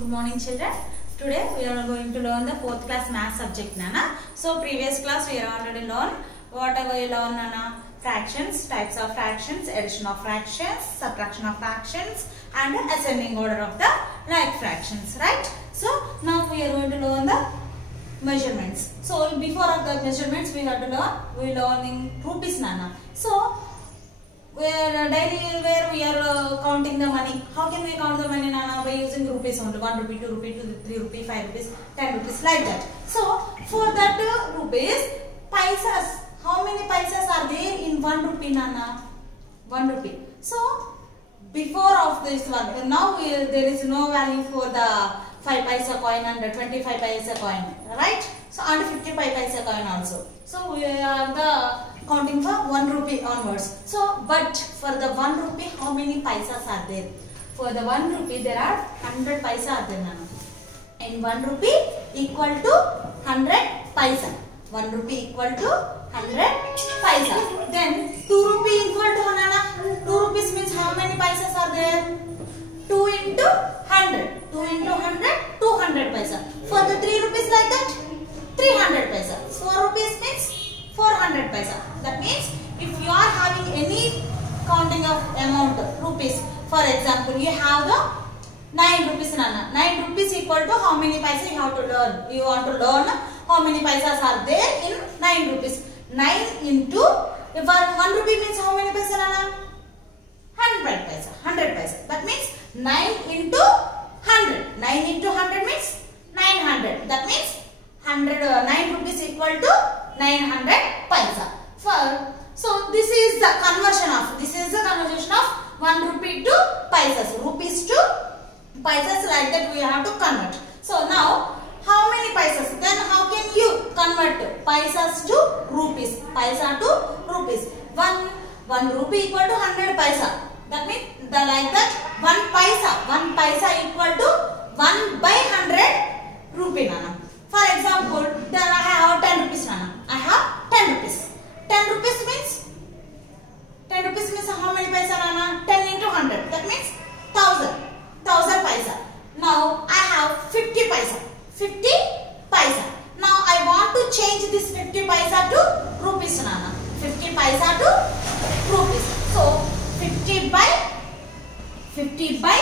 Good morning, children. Today we are going to learn the 4th class math subject, Nana. So previous class we are already learned whatever we learn, Nana. Fractions, types of fractions, addition of fractions, subtraction of fractions, and the ascending order of the like fractions, right? So now we are going to learn the measurements. So before of the measurements we have to learn in rupees, Nana. So where daily where we are counting the money. How can we count the money, Nana? By using rupees only. 1 rupee, 2 rupee, 2, 3 rupee, 5 rupees, 10 rupees, like that. So for that rupees, paisas. How many paisas are there in 1 rupee, Nana? 1 rupee. So before of this one, now there is no value for the 5 paisa coin and the 25 paisa coin, right? So and 55 paisa coin also. So we are the counting for 1 rupee onwards. So but for the 1 rupee, how many paisas are there? For the 1 rupee, there are 100 paisa are there, Nana. And 1 rupee equal to 100 paisa. 1 rupee equal to 100 paisa. Then 2 rupee equal to, Nana. 2 rupees means how many paisas are there? 2 into 100. 2 into 100, 200 paisa. For the 3 rupees like that, 300 paisa. 4 rupees means 400 paisa. That means if you are having any counting of amount rupees, for example, you have the 9 rupees, Nana. 9 rupees equal to how many paisa you have to learn? You want to learn how many paisas are there in 9 rupees. 9 into 1 rupee means how many paisa, Nana? 100 paisa. 100 paisa. That means 9 into 100. 9 into 100 means 900. That means 9 rupees equal to 900 paisa. So this is the conversion of 1 rupee to paisas. Rupees to paisas, like that we have to convert. So now how many paisas? Then how can you convert paisas to rupees? Paisa to rupees. 1 rupee equal to 100 paisa. That means like that 1 paisa equal to 1 by 100 rupee, Nana. For example, then I have 10 rupees, Nana. I have 10 rupees. 10 rupees means how many paisa, Nana? 10 into 100. That means 1000 paisa. Now I have 50 paisa. 50 paisa. Now I want to change this 50 paisa to rupees, Nana. 50 paisa to rupees. So 50 by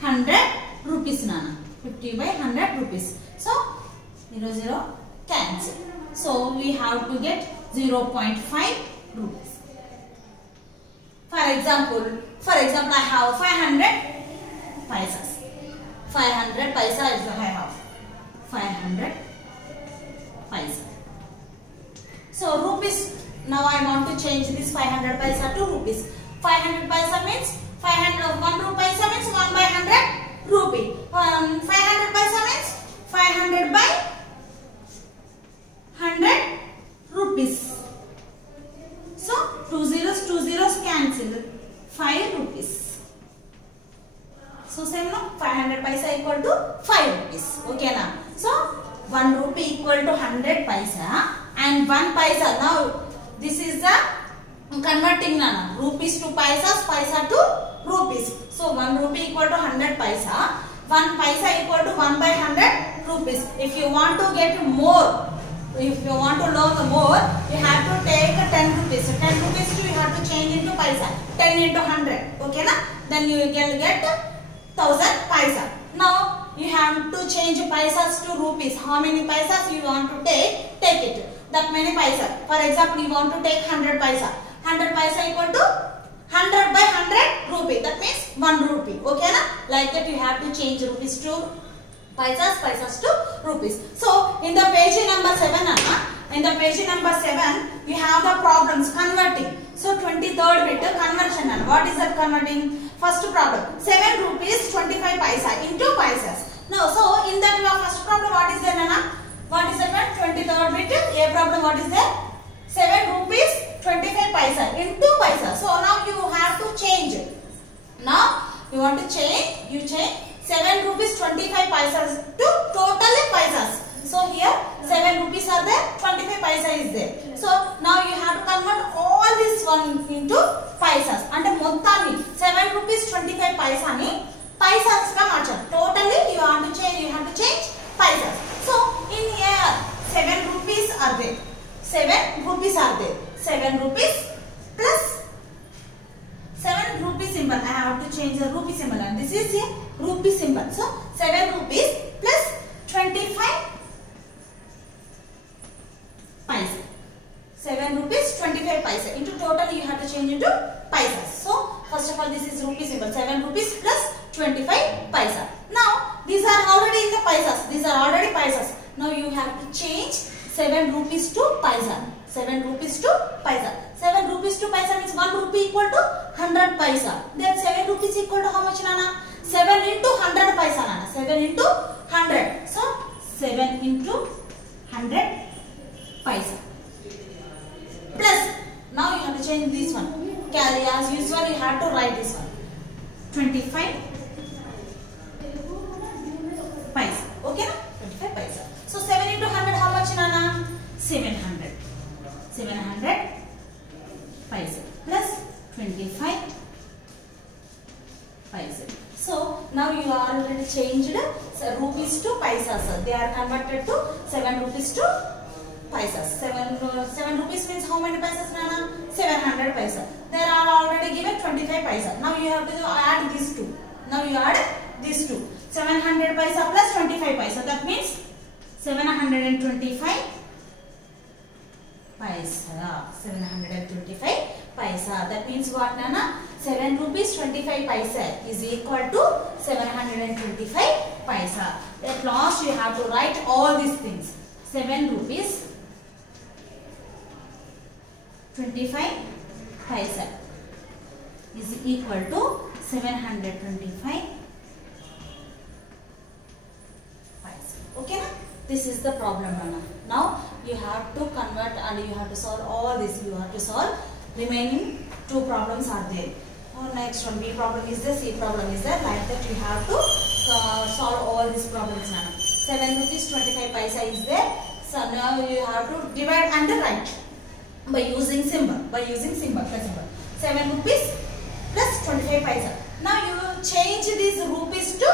100 rupees, Nana. 50 by 100 rupees. So 0 cancel. So we have to get 0.5 rupees. For example, I have 500 paisas. 500 paisa is I have 500 paisa. So rupees. Now I want to change this 500 paisa to rupees. 500 paisa means 1 paisa means 1 by 100 rupee. 500 paisa means 500 by 100 rupees. So 2 zeros cancel. 5 rupees. So same no, 500 paisa equal to 5 rupees. Okay na. So 1 rupee equal to 100 paisa and 1 paisa. Now this is the converting, Nana. Rupees to paisas, paisa to rupees. So 1 rupee equal to 100 paisa. 1 paisa equal to 1 by 100 rupees. If you want to get more, if you want to learn more, you have to take 10 rupees. 10 rupees you have to change into paisa. 10 into 100. Okay na? Then you can get 1000 paisa. Now you have to change paisas to rupees. How many paisas you want to take? Take it. That many paisa. For example, you want to take 100 paisa. 100 paisa equal to 100 by 100 rupee. That means 1 rupee. Okay na? Like that you have to change rupees to paisas to rupees. So in the page number 7, Anna, in the page number 7, we have the problems converting. So 23rd bit conversion. Anna. What is that converting? First problem, 7 rupees 25 paisa into paisas. Now so in that first problem, what is there, Anna? What is that one? 23rd bit A problem, what is there? 7 rupees 25 paisa into paisa. So now you have to change. Now you want to change, you change 7 rupees 25 paisas to totally paisas. So here 7 rupees are there, 25 paisa is there. So now you have to convert all this one into paisas. And mottani 7 rupees 25 paisa ni paisas ga marcham. Totally you have to rupee symbol. So 7 rupees plus 25 paisa. 7 rupees 25 paisa into total you have to change into paisas. So first of all this is rupee symbol, 7 rupees plus 25 paisa. Now these are already in the paisas. These are already paisas. Now you have to change 7 rupees to paisa. 7 rupees to paisa. 7 rupees to paisa means 1 rupee equal to 100 paisa. Then 7 rupees equal to how much, Nana? 7 into 100 paisa, Nana. 7 into 100. So 7 into 100 paisa. Plus, now you have to change this one. As usual, you have to write this one. 25 paisa. Okay, na? 25 paisa. So 7 into 100, how much, Nana? 700. 700 paisa plus 25 paisa. So now you are already changed rupees to paisas. They are converted to 7 rupees to paisas. 7 rupees means how many paisas, Nana? 700 paisa. There are already given 25 paisa. Now you have to add these two. Now you add these two. 700 paisa plus 25 paisa. That means 725 paisa. 725 paisa. That means what, Nana? 7 rupees 25 paisa is equal to 725 paisa. At last you have to write all these things. 7 rupees 25 paisa is equal to 725 paisa. Okay, na? This is the problem, Nana. Now you have to convert and you have to solve all this. You have to solve remaining 2 problems are there. Next one, B problem is there, C problem is there. Like that you have to solve all these problems, Nana. 7 rupees 25 paisa is there. So now you have to divide and write by using symbol. By using symbol. 7 rupees plus 25 paisa. Now you will change these rupees to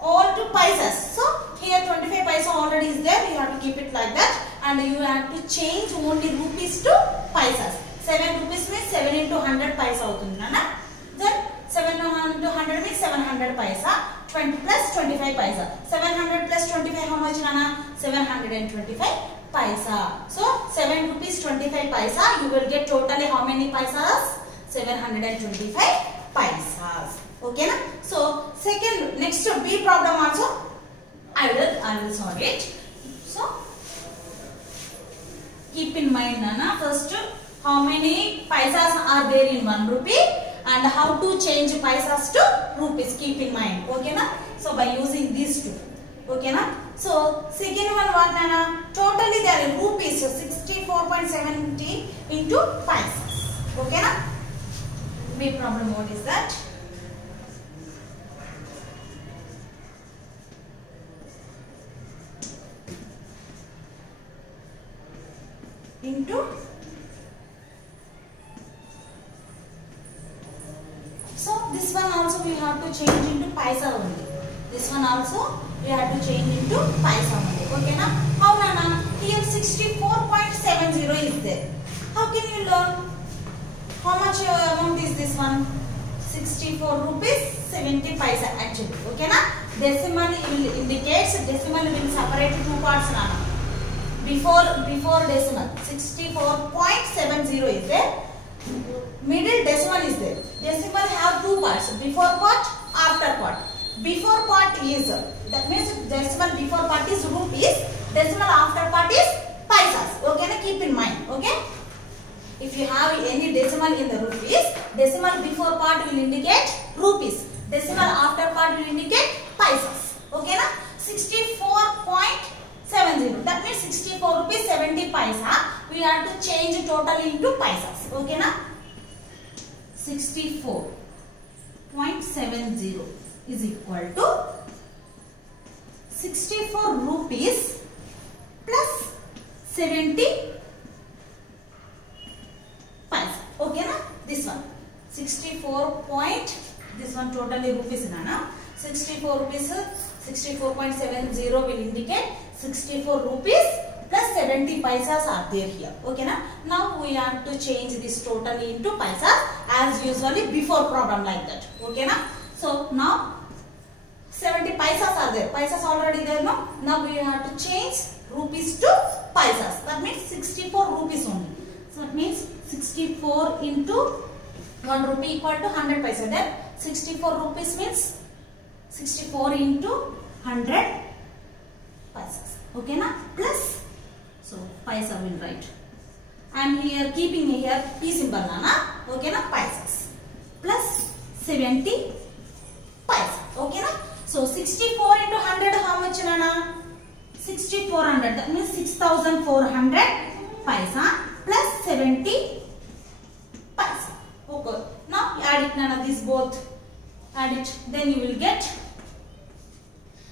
all to paisas. So here 25 paisa already is there. You have to keep it like that, and you have to change only rupees to paisas. 7 rupees means 7 into 100 paisa avutundi, Nana. Then 7 into 100 means 700 paisa. 20 plus 25 paisa. 700 plus 25 how much, Nana? 725 paisa. So 7 rupees 25 paisa. You will get totally how many paisas? 725 paisas. Okay, na? So second, next B problem also I will solve it. So keep in mind, Nana, first how many paisas are there in 1 rupee and how to change paisas to rupees. Keep in mind. Okay, na? So by using these two. Okay, na? So second one what, Nana? Totally there are rupees 64.70 into paisas. Okay, na? B problem, what is that? Into so this one also we have to change into paisa only. This one also we have to change into paisa only. Okay, na? How, Nana? Here 64.70 is there. How can you learn? How much amount is this one? 64 rupees 70 paisa actually. Okay, na? Decimal will indicate, decimal will separate 2 parts, Nana. Before decimal 64.70 is there. Middle decimal is there. Decimal have 2 parts, before part, after part. Before part is, that means decimal before part is rupees, decimal after part is paisas. Okay, na? Keep in mind. Okay, if you have any decimal in the rupees, decimal before part will indicate rupees, decimal after part will indicate paisas. Okay, na? 64.70, that means 64 rupees 70 paisa. We have to change totally into paisas. Okay, na? 64.70 is equal to 64 rupees plus 70 paisa. Okay, na? This one 64 this one totally rupees, Nana. 64 rupees 64.70 will indicate 64 rupees plus 70 paisas are there here. Okay, na? Now we have to change this totally into paisas as usually before problem like that. Okay, na? So now paisas are there. Paisas already there, no? Now we have to change rupees to paisas. That means 64 rupees only. So it means 64 into 1 rupee equal to 100 paisa. Then 64 rupees means 64 into 100 paisas. Okay na? Plus, so paisa will write. I am here keeping here P symbol na. Okay na? Paisas. Plus 70 paisa. Okay na? So 64 into 100 how much nana? 6400. That means 6400 paisa plus 70 paisa. Okay. Now add it nana, these both. Add it. Then you will get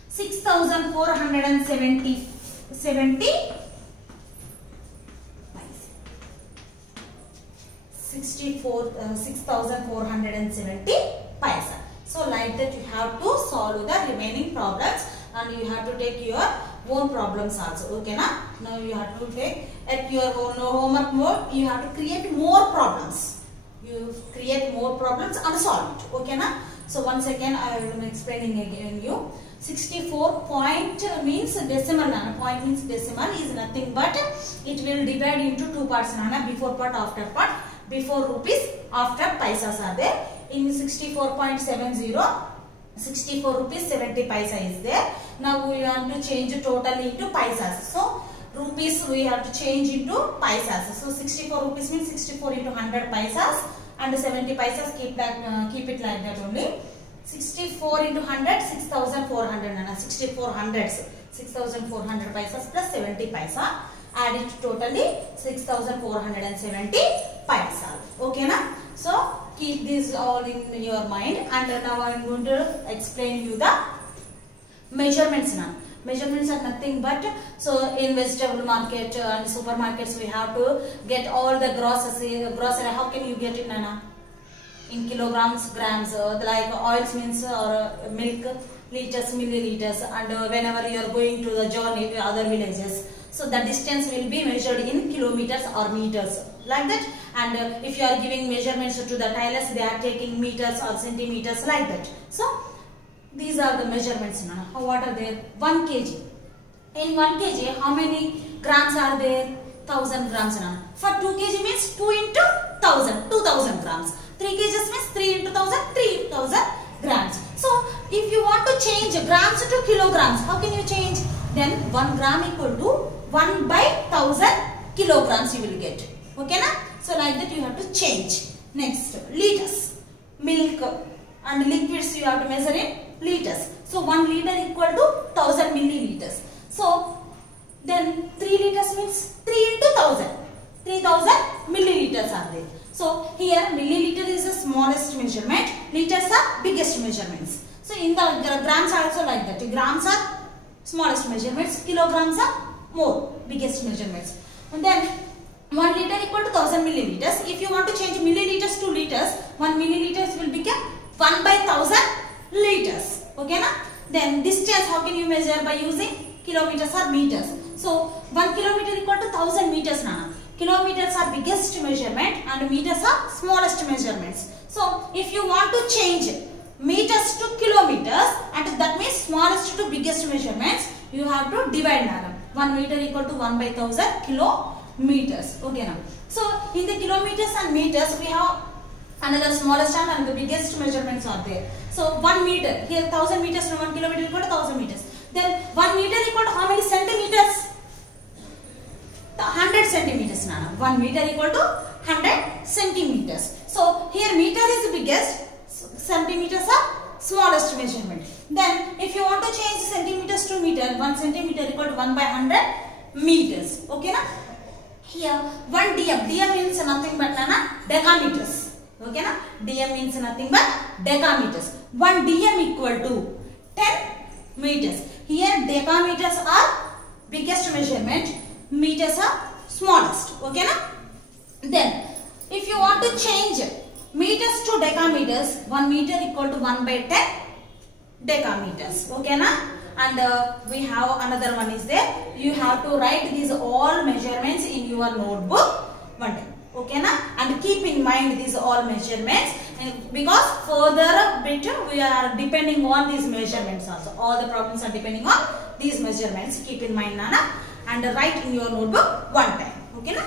6470 paisa. 6470 paisa. So like that you have to solve the remaining problems and you have to take your own problems also. Okay na? Now you have to take at your own homework mode. You have to create more problems. You create more problems and solve it. Okay na? So once again I am explaining again you. 64 point means decimal nana. Point means decimal is nothing but it will divide into two parts nana. Before part, after part. Before rupees, after paisas are there. In 64.70, 64 rupees 70 paisa is there. Now we want to change totally into paisas. So rupees we have to change into paisas. So 64 rupees means 64 into 100 paisas and 70 paisas. Keep it like that only. 64 into 100, 6400 nana. 6400 paisas plus 70 paisa. Add it totally 6470 paisa. Okay na? So keep this all in your mind and now I am going to explain you the measurements now. Measurements are nothing but, so in vegetable market and supermarkets we have to get all the grocery. How can you get it nana? In kilograms, grams, like oils means or milk, liters, milliliters, and whenever you are going to the journey to other villages, so the distance will be measured in kilometers or meters, like that. And if you are giving measurements to the tailors, they are taking meters or centimeters, like that. So these are the measurements now. What are there? 1 kg. In 1 kg, how many grams are there? 1000 grams now. For 2 kg means 2 into 1000, 2000 grams. 3 kg means 3 into 1000, 3000 grams. So if you want to change grams to kilograms, how can you change? Then 1 gram equal to 1 by 1000 kilograms you will get. Okay na? So like that you have to change. Next, liters. Milk and liquids you have to measure in liters. So 1 liter equal to 1000 milliliters. So then 3 liters means 3 into 1000. 3000 milliliters are there. So here milliliter is the smallest measurement. Liters are biggest measurements. So in the grams also like that. Grams are smallest measurements. Kilograms are more biggest measurements. And then 1 liter equal to 1000 milliliters. If you want to change milliliters to liters, 1 milliliters will become 1 by 1000 liters. Okay na? Then distance, how can you measure? By using kilometers or meters. So 1 kilometer equal to 1000 meters na. Kilometers are biggest measurement and meters are smallest measurements. So if you want to change meters to kilometers, and that means smallest to biggest measurements, you have to divide now. 1 meter equal to 1 by 1000 kilometers. Okay now. So in the kilometers and meters we have another smallest and the biggest measurements are there. So 1 meter, here 1000 meters to 1 kilometer equal to 1000 meters. Then 1 meter equal to how many centimeters? 100 centimeters nana. 1 meter equal to 100 centimeters. So here meter is the biggest, centimeters are smallest measurement. Then if you want to change centimeters to meter, 1 centimeter equal to 1 by 100 meters. Okay na? Here 1 dm. Dm means nothing but nana decameters. Okay na? Dm means nothing but decameters. 1 dm equal to 10 meters. Here decameters are biggest measurement, meters are smallest. Okay na? Then if you want to change meters to decameters, 1 meter equal to 1 by 10 decameters. Okay na? And we have another one is there. You have to write these all measurements in your notebook one time. Okay na? And keep in mind these all measurements because further bit we are depending on these measurements also. All the problems are depending on these measurements. Keep in mind, Nana, and write in your notebook one time. Okay, na?